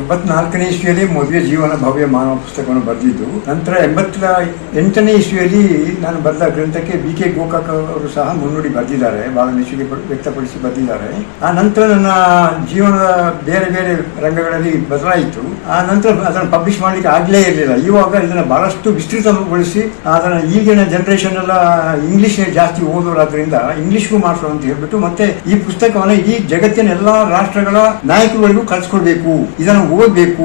ಎಂಬತ್ನಾಲ್ಕನೇ ಇಸ್ವಿಯಲ್ಲಿ ಮದುವೆ ಜೀವನ ಭವ್ಯ ಮಾನವ ಪುಸ್ತಕವನ್ನು ಬರೆದಿದ್ದು, ನಂತರ 88ನೇ ಇಸ್ವಿಯಲ್ಲಿ ನಾನು ಬರೆದ ಗ್ರಂಥಕ್ಕೆ BK ಗೋಕಾಕ್ ಅವರು ಸಹ ಮುನ್ನುಡಿ ಬರೆದಿದ್ದಾರೆ, ಬಹಳ ಮೆಚ್ಚುಗೆ ವ್ಯಕ್ತಪಡಿಸಿ ಬರೆದಿದ್ದಾರೆ. ಆ ನಂತರ ನನ್ನ ಜೀವನದ ಬೇರೆ ಬೇರೆ ರಂಗಗಳಲ್ಲಿ ಬದಲಾಯಿತು. ಆ ನಂತರ ಅದನ್ನು ಪಬ್ಲಿಷ್ ಮಾಡಲಿಕ್ಕೆ ಆಗಲೇ ಇರಲಿಲ್ಲ. ಇವಾಗ ಇದನ್ನು ಬಹಳಷ್ಟು ವಿಸ್ತೃತಗೊಳಿಸಿ ಅದನ್ನು ಈಗಿನ ಜನರೇಷನ್ ಎಲ್ಲ ಇಂಗ್ಲಿಷ್ ಜಾಸ್ತಿ ಓದೋರಾದ್ರಿಂದ ಇಂಗ್ಲಿಷ್ಗೂ ಮಾಡಿಸೋ ಅಂತ ಹೇಳ್ಬಿಟ್ಟು ಮತ್ತೆ ಈ ಪುಸ್ತಕವನ್ನು ಈ ಜಗತ್ತಿನ ಎಲ್ಲಾ ರಾಷ್ಟ್ರಗಳ ನಾಯಕರುಗಳಿಗೂ ಕಳಿಸ್ಕೊಡ್ಬೇಕು, ಇದನ್ನು ಓದಬೇಕು,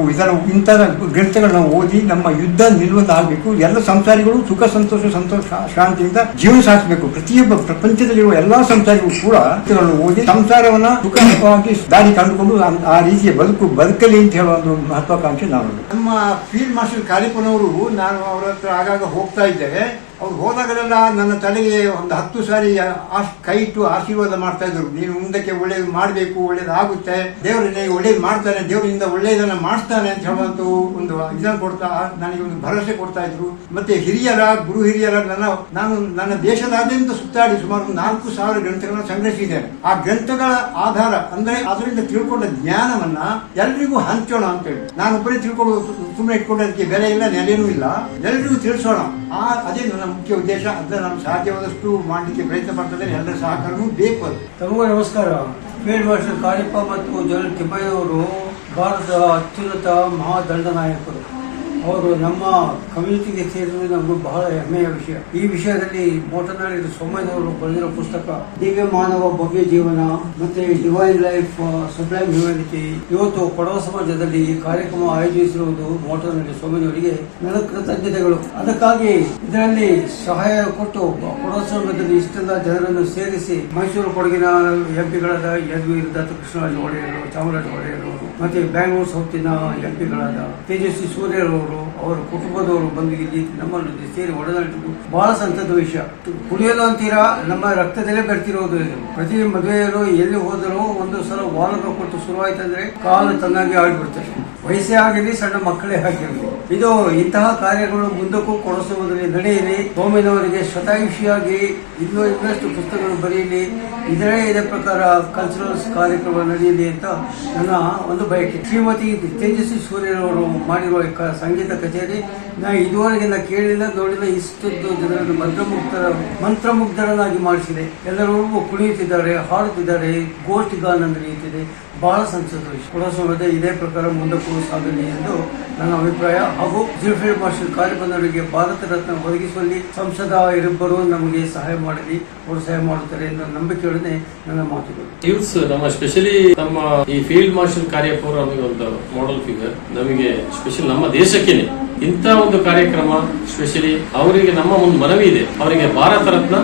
ಇಂಥ ಗ್ರಂಥಗಳನ್ನ ಓದಿ ನಮ್ಮ ಯುದ್ಧ ನಿಲ್ಲುವುದಾಗಬೇಕು, ಎಲ್ಲ ಸಂಸಾರಿಗಳು ಸುಖ ಸಂತೋಷ ಶಾಂತಿಯಿಂದ ಜೀವನ ಸಾಗಿಸಬೇಕು. ಪ್ರತಿಯೊಬ್ಬ ಪ್ರಪಂಚದಲ್ಲಿರುವ ಎಲ್ಲಾ ಸಂಸಾರಿಗಳು ಕೂಡ ಓದಿ ಸಂಸಾರವನ್ನ ಸುಖವಾಗಿ ದಾರಿ ಕಂಡುಕೊಂಡು ಆ ರೀತಿಯ ಬದುಕಲಿ ಅಂತ ಹೇಳುವ ಒಂದು ಮಹತ್ವಾಕಾಂಕ್ಷೆ ನಾನು. ನಮ್ಮ ಫೀಲ್ಡ್ ಮಾರ್ಷಲ್ ಕಾಲಿಪನವರು, ನಾನು ಅವರ ಹತ್ರ ಆಗಾಗ ಹೋಗ್ತಾ ಇದ್ದೇವೆ. ಅವ್ರು ಹೋದಾಗಲೆಲ್ಲ ನನ್ನ ತಲೆಗೆ ಒಂದು 10 ಸಾರಿ ಕೈ ಇಟ್ಟು ಆಶೀರ್ವಾದ ಮಾಡ್ತಾ ಇದ್ರು. ನೀನು ಮುಂದಕ್ಕೆ ಒಳ್ಳೇದು ಮಾಡಬೇಕು, ಒಳ್ಳೇದಾಗುತ್ತೆ, ದೇವರು ನಿನಗೆ ಒಳ್ಳೇದು ಮಾಡ್ತಾನೆ, ದೇವರಿಂದ ಒಳ್ಳೇದನ್ನ ಮಾಡಿಸ್ತಾನೆ ಅಂತ ಹೇಳುವಂತ ಒಂದು ಇದನ್ನು ಕೊಡ್ತಾ ನನಗೆ ಒಂದು ಭರವಸೆ ಕೊಡ್ತಾ ಇದ್ರು. ಮತ್ತೆ ಗುರು ಹಿರಿಯರ ನಾನು ನನ್ನ ದೇಶದಾದ್ಯಂತ ಸುತ್ತಾಡಿ ಸುಮಾರು 4,000 ಗ್ರಂಥಗಳನ್ನ ಸಂಗ್ರಹಿಸಿದ್ದೇನೆ. ಆ ಗ್ರಂಥಗಳ ಆಧಾರ ಅಂದ್ರೆ ಅದರಿಂದ ತಿಳ್ಕೊಂಡ ಜ್ಞಾನವನ್ನ ಎಲ್ರಿಗೂ ಹಂಚೋಣ ಅಂತೇಳಿ. ನಾನು ಒಬ್ಬರೇ ತಿಳ್ಕೊಳ್ಳೋದು ಸುಮ್ಮನೆ ಇಟ್ಕೊಂಡದಕ್ಕೆ ಬೆಲೆ ಇಲ್ಲ, ನೆಲೆನೂ ಇಲ್ಲ, ಎಲ್ರಿಗೂ ತಿಳಿಸೋಣ. ಅದೇ ನನ್ನ ಮುಖ್ಯ ಉದ್ದೇಶ. ಅದನ್ನ ನಾನು ಸಾಧ್ಯವಾದಷ್ಟು ಮಾಡಲಿಕ್ಕೆ ಪ್ರಯತ್ನ ಪಡ್ತೇನೆ. ಎಲ್ಲರ ಸಹಕಾರವೂ ಬೇಕು. ಅದು ತಮಗೂ ನಮಸ್ಕಾರ. ಫೀಲ್ಡ್ ಮಾರ್ಷಲ್ ಕಾಳಿಪ್ಪ ಮತ್ತು ಜನರಲ್ ತಿಮ್ಮಯ್ಯವರು ಭಾರತದ ಅತ್ಯುನ್ನತ ಮಹಾದಂಡನಾಯಕರು. ಅವರು ನಮ್ಮ ಕಮ್ಯುನಿಟಿಗೆ ಸೇರಿರುವುದು ನಮಗೂ ಬಹಳ ಹೆಮ್ಮೆಯ ವಿಷಯ. ಈ ವಿಷಯದಲ್ಲಿ ಮೋಟನಾಡಿದ ಸೋಮಯ್ಯನವರು ಬರೆದಿರೋ ಪುಸ್ತಕ ದಿವ್ಯ ಮಾನವ ಭವ್ಯ ಜೀವನ ಮತ್ತೆ ಡಿವೈನ್ ಲೈಫ್ ಸಬ್ಲೈಮ್ ಹ್ಯೂಮ್ಯಾನಿಟಿ ಇವತ್ತು ಕೊಡವ ಸಮಾಜದಲ್ಲಿ ಈ ಕಾರ್ಯಕ್ರಮ ಆಯೋಜಿಸಿರುವುದು ಮೋಟನಾಡಿ ಸೋಮಯ್ಯನವರಿಗೆ ನನ್ನ ಕೃತಜ್ಞತೆಗಳು. ಅದಕ್ಕಾಗಿ ಇದರಲ್ಲಿ ಸಹಾಯ ಕೊಟ್ಟು ಕೊಡವ ಸಮಾಜದಲ್ಲಿ ಇಷ್ಟೆಲ್ಲ ಜನರನ್ನು ಸೇರಿಸಿ ಮೈಸೂರು ಕೊಡಗಿನ ಎಂಪಿಗಳಾದ ಯದುವೀರ್ ದತ್ತಕೃಷ್ಣರಾಜ ಒಡೆಯರು, ಚಾಮರಾಜ ಒಡೆಯರು ಮತ್ತೆ ಬ್ಯಾಂಗ್ಳೂರು ಸೌತಿನ ಎಂಪಿಗಳಾದ ತೇಜಸ್ವಿ ಸೂರ್ಯರವರು, ಅವರ ಕುಟುಂಬದವರು ಬಂದು ಇಲ್ಲಿ ನಮ್ಮಲ್ಲಿ ಸೇರಿ ಒಡನಾಡಿದ್ದು ಬಹಳ ಸಂತದ ವಿಷಯ. ಕುಡಿಯಲು ಅಂತೀರಾ, ನಮ್ಮ ರಕ್ತದಲ್ಲೇ ಬರ್ತಿರೋದು ಇದು. ಪ್ರತಿ ಮದುವೆಯಲ್ಲೂ ಎಲ್ಲಿ ಹೋದರೂ ಒಂದು ಸಲ ವಾಲಕ ಕೊಟ್ಟು ಶುರುವಾಯ್ತಂದ್ರೆ ಕಾಲು ತನ್ನಾಗಿ ಆಡ್ಬಿಡ್ತಾರೆ. ವಯಸ್ಸೇ ಆಗಿರಲಿ, ಸಣ್ಣ ಮಕ್ಕಳೇ ಆಗಿರಲಿ. ಇದು ಇಂತಹ ಕಾರ್ಯಗಳು ಮುಂದಕ್ಕೂ ಕೊಡಿಸುವುದರಲ್ಲಿ ನಡೆಯಲಿ. ಸೋಮಯ್ಯನವರಿಗೆ ಶತಾಯುಷಿಯಾಗಿ ಇನ್ನಷ್ಟು ಪುಸ್ತಕಗಳು ಬರೆಯಲಿ. ಇದೇ ಪ್ರಕಾರ ಕಲ್ಚರಲ್ಸ್ ಕಾರ್ಯಕ್ರಮ ನಡೆಯಲಿ ಅಂತ ನನ್ನ ಒಂದು ಬಯಕೆ. ಶ್ರೀಮತಿ ತೇಜಸ್ವಿ ಸೂರ್ಯರವರು ಮಾಡಿರುವ ಸಂಗೀತ ಕಚೇರಿ ಇದುವರೆಗೆ ಕೇಳಿಲ್ಲ, ನೋಡಿಲ್ಲ. ಇಷ್ಟೊಂದು ಜನರನ್ನು ಮಂತ್ರಮುಗ್ಧರನ್ನಾಗಿ ಮಾಡಿಸಿದೆ. ಎಲ್ಲರೂ ಕುಣಿಯುತ್ತಿದ್ದಾರೆ, ಹಾಡುತ್ತಿದ್ದಾರೆ, ಗೋಷ್ಠಿ ಗಾನ ನಡೆಯುತ್ತಿದೆ. ಬಹಳ ಸಂತೋಷ. ಕೊಡಸಮದ ಇದೇ ಪ್ರಕಾರ ಮುಂದಕ್ಕೂ ಸಾಗಲಿ ಎಂದು ನನ್ನ ಅಭಿಪ್ರಾಯ. ಹಾಗೂ ಫೀಲ್ಡ್ ಮಾರ್ಷಲ್ ಕಾಲಿಪನವರಿಗೆ ಭಾರತ ರತ್ನ ಒದಗಿಸುವಲ್ಲಿ ಸಂಸದ ಇವರಿಬ್ಬರು ನಮಗೆ ಸಹಾಯ ಮಾಡಲಿ, ಅವರು ಸಹಾಯ ಮಾಡುತ್ತಾರೆ ಎನ್ನುವ ನಂಬಿಕೆಯೊಡನೆ ನನ್ನ ಮಾತುಗಳು. ಯೂತ್ಸ್ ನಮ್ಮ ಸ್ಪೆಷಲಿ ನಮ್ಮ ಈ ಫೀಲ್ಡ್ ಮಾರ್ಷಲ್ ಕಾರ್ಯಪ್ಪ ನಮಗೆ ಒಂದು ಮಾಡೆಲ್ ಫಿಗರ್. ನಮಗೆ ಸ್ಪೆಷಲ್ ನಮ್ಮ ದೇಶಕ್ಕೇನೆ ಇಂಥ ಒಂದು ಕಾರ್ಯಕ್ರಮ ಸ್ಪೆಷಲಿ ಅವರಿಗೆ ನಮ್ಮ ಒಂದು ಮನವಿ ಇದೆ, ಅವರಿಗೆ ಭಾರತ ರತ್ನ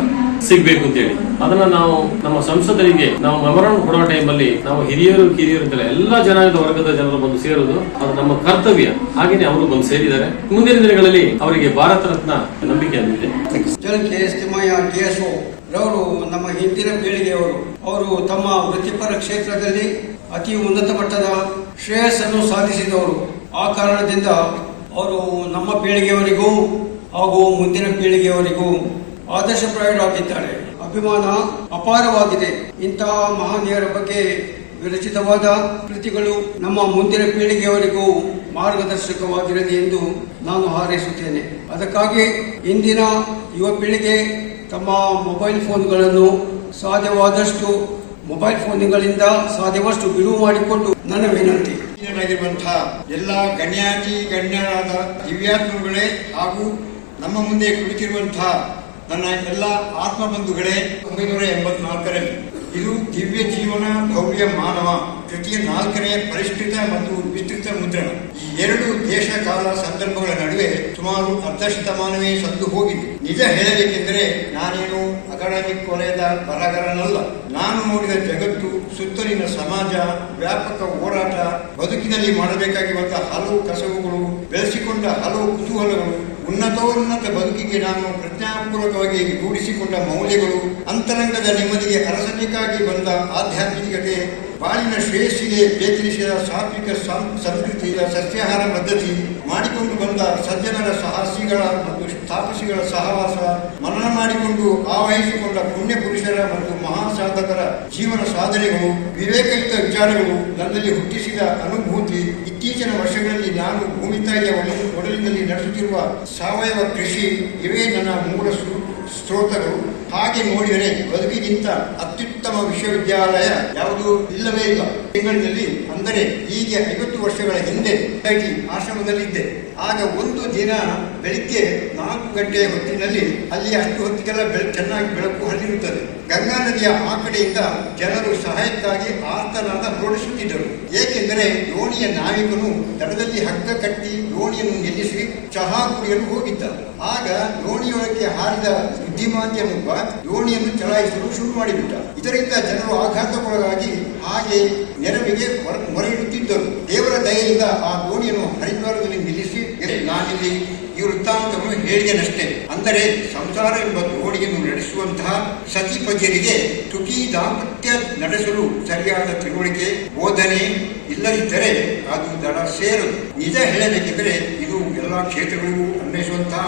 ಸಿಗ್ಬೇಕು ಅಂತ ಹೇಳಿ. ಅದನ್ನ ನಾವು ನಮ್ಮ ಸಂಸದರಿಗೆ ನಾವು ಮೆಮೊರಾಂಡಮ್ ಕೊಡೋ ಟೈಮಲ್ಲಿ ನಾವು ಹಿರಿಯರು ಕಿರಿಯರು ಎಲ್ಲಾ ಜನಾಂಗದ ವರ್ಗದ ಜನರು ಬಂದು ಸೇರುವುದು ಅದು ನಮ್ಮ ಕರ್ತವ್ಯ. ಹಾಗೇನೆ ಅವರು ಬಂದು ಸೇರಿದ್ದಾರೆ. ಮುಂದಿನ ದಿನಗಳಲ್ಲಿ ಅವರಿಗೆ ಭಾರತ ರತ್ನ ನಂಬಿಕೆ ಅಂದಿದೆ. ರವರು ನಮ್ಮ ಹಿಂದಿನ ಪೀಳಿಗೆಯವರು. ಅವರು ತಮ್ಮ ವೃತ್ತಿಪರ ಕ್ಷೇತ್ರದಲ್ಲಿ ಅತಿ ಉನ್ನತ ಮಟ್ಟದ ಶ್ರೇಯಸ್ಸನ್ನು ಸಾಧಿಸಿದವರು. ಆ ಕಾರಣದಿಂದ ಅವರು ನಮ್ಮ ಪೀಳಿಗೆಯವರಿಗೂ ಹಾಗೂ ಮುಂದಿನ ಪೀಳಿಗೆಯವರಿಗೂ ಆದರ್ಶಪ್ರಾಯರಾಗಿದ್ದಾರೆ. ಅಭಿಮಾನ ಅಪಾರವಾಗಿದೆ. ಇಂತಹ ಮಹನೀಯರ ಬಗ್ಗೆ ವಿರಚಿತವಾದ ಕೃತಿಗಳು ನಮ್ಮ ಮುಂದಿನ ಪೀಳಿಗೆಯವರಿಗೂ ಮಾರ್ಗದರ್ಶಕವಾಗಿರಲಿ ಎಂದು ನಾನು ಹಾರೈಸುತ್ತೇನೆ. ಅದಕ್ಕಾಗಿ ಇಂದಿನ ಯುವ ಪೀಳಿಗೆ ತಮ್ಮ ಮೊಬೈಲ್ ಫೋನ್ಗಳನ್ನು ಸಾಧ್ಯವಾದಷ್ಟು ಬಿಡುವು ಮಾಡಿಕೊಂಡು ನನ್ನ ವಿನಂತಿ. ಎಲ್ಲ ಗಣ್ಯರಾದ ದಿವ್ಯಾತ್ಮಗಳೇ ಹಾಗೂ ನಮ್ಮ ಮುಂದೆ ಕುಳಿತಿರುವಂತಹ ನನ್ನ ಎಲ್ಲ ಆತ್ಮ ಬಂಧುಗಳೇ, 1984ರಲ್ಲಿ ಇದು ದಿವ್ಯ ಜೀವನ ಭವ್ಯ ಮಾನವ ಕೃತಿಯ 4ನೇ ಪರಿಷ್ಕೃತ ಮತ್ತು ವಿಸ್ತೃತ ಮುದ್ರಣ. ಈ 2 ದೇಶ ಕಾಲ ಸಂದರ್ಭಗಳ ನಡುವೆ ಸುಮಾರು ಅರ್ಧ ಶತಮಾನವೇ ಸಂದು ಹೋಗಿದೆ. ನಿಜ ಹೇಳಬೇಕೆಂದರೆ ನಾನೇನು ಅಕಾಡೆಮಿಕ್ ವಲಯದ ಬರಹಗಾರನಲ್ಲ. ನಾನು ನೋಡಿದ ಜಗತ್ತು, ಸುತ್ತಲಿನ ಸಮಾಜ, ವ್ಯಾಪಕ ಹೋರಾಟ, ಬದುಕಿನಲ್ಲಿ ಮಾಡಬೇಕಾಗಿರುವಂತಹ ಹಲವು ಕಸವುಗಳು, ಬೆಳೆಸಿಕೊಂಡ ಹಲವು ಕುತೂಹಲಗಳು, ಉನ್ನತೋನ್ನತ ಬದುಕಿಗೆ ನಾನು ಪ್ರಜ್ಞಾಪೂರ್ವಕವಾಗಿ ರೂಢಿಸಿಕೊಂಡ ಮೌಲ್ಯಗಳು, ಅಂತರಂಗದ ನೆಮ್ಮದಿಗೆ ಅರಸಬೇಕಾಗಿ ಬಂದ ಆಧ್ಯಾತ್ಮಿಕತೆ, ಬಾಳಿನ ಶ್ರೇಯಸ್ಸಿಗೆ ಬೇಕೆನಿಸಿದ ಸಾತ್ವಿಕ ಸಂಸ್ಕೃತಿಯ ಸಸ್ಯಾಹಾರ ಪದ್ಧತಿ, ಮಾಡಿಕೊಂಡು ಬಂದ ಸಜ್ಜನರ ಸಾಹಸಿಗಳ ಮತ್ತು ತಾಪಸಿಗಳ ಸಹವಾಸ, ಮನನ ಮಾಡಿಕೊಂಡು ಆವಹಿಸಿಕೊಂಡ ಪುಣ್ಯ ಪುರುಷರ ಮತ್ತು ಮಹಾಸಾಧಕರ ಜೀವನ ಸಾಧನೆಗಳು, ವಿವೇಕಯುತ ವಿಚಾರಗಳು ನನ್ನಲ್ಲಿ ಹುಟ್ಟಿಸಿದ ಅನುಭೂತಿ, ಇತ್ತೀಚಿನ ವರ್ಷಗಳಲ್ಲಿ ನಾನು ಭೂಮಿ ತಾಯಿಯ ಒಡಲಿನಲ್ಲಿ ನಡೆಸುತ್ತಿರುವ ಸಾವಯವ ಕೃಷಿ, ಇವೇ ನನ್ನ ಮೂಲ ಸ್ರೋತಗಳು. ಹಾಗೆ ನೋಡಿದರೆ ಬದುಕಿಗಿಂತ ಅತ್ಯುತ್ತಮ ವಿಶ್ವವಿದ್ಯಾಲಯ ಯಾವುದೂ ಇಲ್ಲವೇ ಇಲ್ಲ. ಬೆಂಗಳೂರಿನಲ್ಲಿ, ಅಂದರೆ ಈಗ 50 ವರ್ಷಗಳ ಹಿಂದೆ ಆಶ್ರಮದಲ್ಲಿದ್ದೆ. ಆಗ ಒಂದು ದಿನ ಬೆಳಿಗ್ಗೆ 4 ಗಂಟೆಯ ಹೊತ್ತಿನಲ್ಲಿ ಅಲ್ಲಿ ಅಷ್ಟು ಹೊತ್ತಿಗೆಲ್ಲ ಚೆನ್ನಾಗಿ ಬೆಳಕು ಹರಿದಿರುತ್ತದೆ. ಗಂಗಾ ನದಿಯ ಆ ಕಡೆಯಿಂದ ಜನರು ಸಹಾಯಕ್ಕಾಗಿ ಆರ್ತನಾದ ಹೊರಡಿಸುತ್ತಿದ್ದರು. ಏಕೆಂದರೆ ದೋಣಿಯ ನಾವಿಕನು ದಡದಲ್ಲಿ ಹಗ್ಗ ಕಟ್ಟಿ ದೋಣಿಯನ್ನು ನಿಲ್ಲಿಸಿ ಚಹಾ ಕುಡಿಯಲು ಹೋಗಿದ್ದ. ಆಗ ದೋಣಿಯೊಳಗೆ ಹಾರಿದ ಬುದ್ಧಿಮಾಂದ್ಯನೊಬ್ಬ ದೋಣಿಯನ್ನು ಚಲಾಯಿಸಲು ಶುರು ಮಾಡಿಬಿಟ್ಟ. ಇದರಿಂದ ಜನರು ಆಘಾತಕ್ಕೊಳಗಾಗಿ ಹಾಗೆ ನೆರವಿಗೆ ಮೊರೆಯಿಡುತ್ತಿದ್ದರು. ದೇವರ ದಯೆಯಿಂದ ಆ ದೋಣಿಯನ್ನು ಹರಿದ್ವಾರದಲ್ಲಿ ನಿಲ್ಲಿಸಿ ನಾನಿಲ್ಲಿ ಈ ವೃತ್ತಾಂತವನ್ನು ಹೇಳಿದನಷ್ಟೇ. ಅಂದರೆ ಸಂಸಾರ ಎಂಬ ದೋಣಿಯನ್ನು ನಡೆಸುವಂತಹ ಸತಿಪತಿಯರಿಗೆ ಸುಖಿ ದಾಂಪತ್ಯ ನಡೆಸಲು ಸರಿಯಾದ ತಿಳುವಳಿಕೆ, ಬೋಧನೆ ಇಲ್ಲದಿದ್ದರೆ ಅದು ದಡ ಸೇರದು. ನಿಜ ಹೇಳಬೇಕೆಂದರೆ ಇದು ಎಲ್ಲ ಕ್ಷೇತ್ರಗಳಿಗೂ ಅನ್ವಯಿಸುವಂತಹ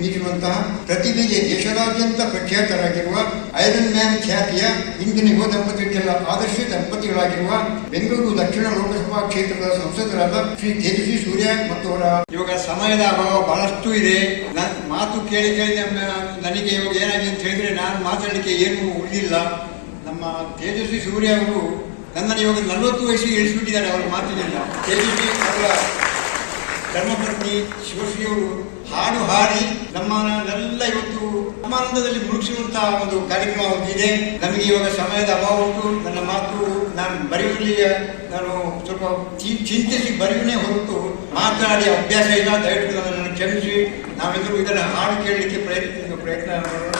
ಮೀರಿರುವಂತಹ ಪ್ರತಿಭೆಗೆ ದೇಶದಾದ್ಯಂತ ಪ್ರಖ್ಯಾತರಾಗಿರುವ ಐರನ್ ಮ್ಯಾನ್ ಖ್ಯಾತಿಯ ಇಂದಿನ ಯುವ ದಂಪತಿಗಳಿಗೆಲ್ಲ ಆದರ್ಶ ದಂಪತಿಗಳಾಗಿರುವ ಬೆಂಗಳೂರು ದಕ್ಷಿಣ ಲೋಕಸಭಾ ಕ್ಷೇತ್ರದ ಸಂಸದರಾದ ಶ್ರೀ ತೇಜಸ್ವಿ ಸೂರ್ಯ ಮತ್ತು ಅವರ ಇವಾಗ ಸಮಯದ ಅಭಾವ ಬಹಳಷ್ಟು ಇದೆ. ಮಾತು ಕೇಳಿ ನನಗೆ ಇವಾಗ ಏನಾಗಿದೆ ಅಂತ ಹೇಳಿದ್ರೆ ನಾನು ಮಾತಾಡಲಿಕ್ಕೆ ಏನು ಉಳಿದಿಲ್ಲ. ನಮ್ಮ ತೇಜಸ್ವಿ ಸೂರ್ಯ ಅವರು ನನ್ನನ್ನು ಇವಾಗ 40 ವಯಸ್ಸಿಗೆ ಇಳಿಸ್ಬಿಟ್ಟಿದ್ದಾರೆ ಅವರ ಮಾತಿನಿಂದ. ತೇಜಸ್ವಿ ಅವರ ಧರ್ಮಪತ್ನಿ ಶಿವಶ್ರೀಯವರು ಹಾಡು ಹಾಡಿ ನಮ್ಮನ್ನೆಲ್ಲ ಇವತ್ತು ಆನಂದದಲ್ಲಿ ಮುಳುಗಿಸುವಂತಹ ಒಂದು ಕಾರ್ಯಕ್ರಮ ಇದೆ. ನಮಗೆ ಇವಾಗ ಸಮಯದ ಅಭಾವ ಉಂಟು. ನನ್ನ ಮಾತು ನಾನು ಬರೆಯುವಲ್ಲಿ ನಾನು ಸ್ವಲ್ಪ ಚಿಂತಿಸಿ ಬರೆಯುವನೇ ಹೊರತು ಮಾತನಾಡಿ ಅಭ್ಯಾಸ ಇಲ್ಲ. ದಯವಿಟ್ಟು ನನ್ನನ್ನು ಕ್ಷಮಿಸಿ. ನಾವೆಲ್ಲರೂ ಇದನ್ನು ಹಾಡು ಕೇಳಲಿಕ್ಕೆ ಪ್ರಯತ್ನ ಮಾಡೋಣ.